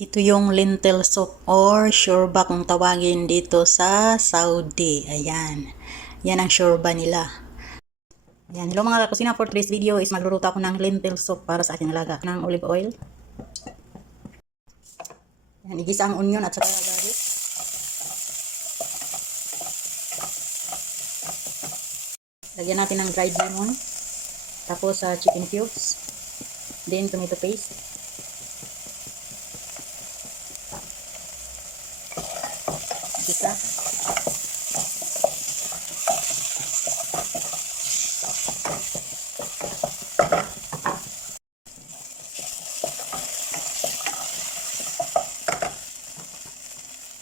Ito yung lentil soup or shorba kung tawagin dito sa Saudi. Ayan. Yan ang shorba nila. Ayan. Hello mga kakusina, for today's video is magluluto ako ng lentil soup para sa aking alaga. Ng olive oil. Ayan. Igisa ang onion at saka garlic. Lagyan natin ng dried lemon. Tapos chicken cubes. Then tomato paste. Igisa.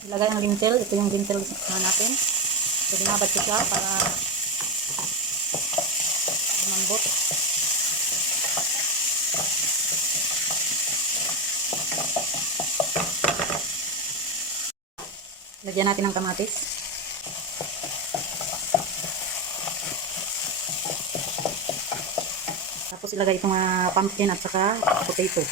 Ilagay ang lintel. Ito yung lintel natin. So, binabad ko siya para lumambot. Lagyan natin ng kamatis. Tapos ilagay itong pumpkin at saka potato.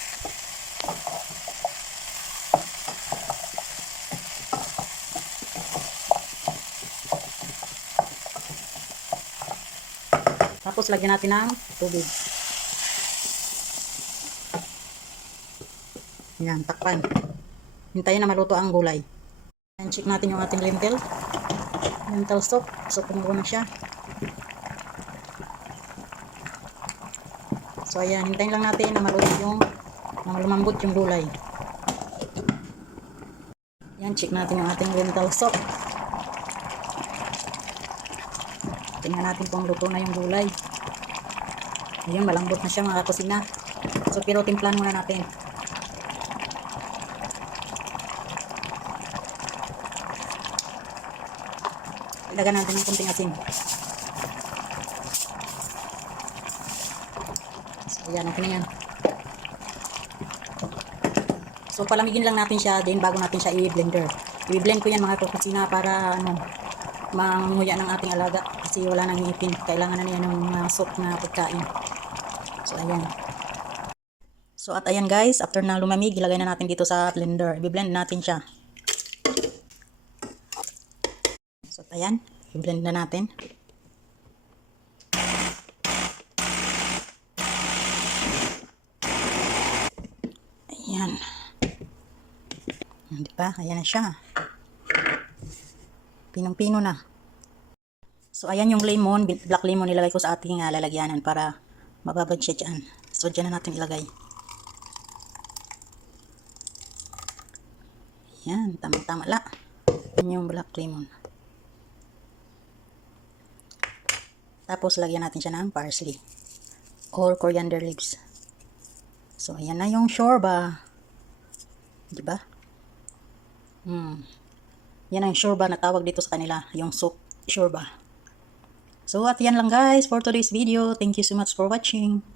Tapos lagyan natin ng tubig. Ayan, takpan. Hintayin na maluto ang gulay. Ayan, check natin yung ating lentil. Lentil soup. So, kumulo na siya. So, ayan, hintayin lang natin na maluto yung lumambot yung gulay. Ayan, check natin yung ating lentil soup. Tingnan natin kung luto na yung gulay. Ayun, malambot na siya mga kusina. So, pero timplan muna natin. Ilagyan natin ng kunting asin. So, ayan, okay na yan. So, palamigin lang natin siya din bago natin siya i-blender. I-blend ko yan mga kusina para manguya ng ating alaga kasi wala nang ngipin. Kailangan na niya ng soup na pagkain. So, ayan. So, at ayan guys, after na lumamig, ilagay na natin dito sa blender. I-blend natin siya. So, at ayan, i-blend na natin. Ayan. Diba? Ayan na siya. Pinong-pino na. So, ayan yung lemon, black lemon nilagay ko sa ating lalagyanan para mababad siya dyan. So, dyan na natin ilagay. Ayan, tama-tama la. Yan yung black lemon. Tapos, lagyan natin siya ng parsley or coriander leaves. So, ayan na yung shorba. Diba? Yan ang shorba na tawag dito sa kanila, yung soup shorba. So, at yan lang guys for today's video. Thank you so much for watching.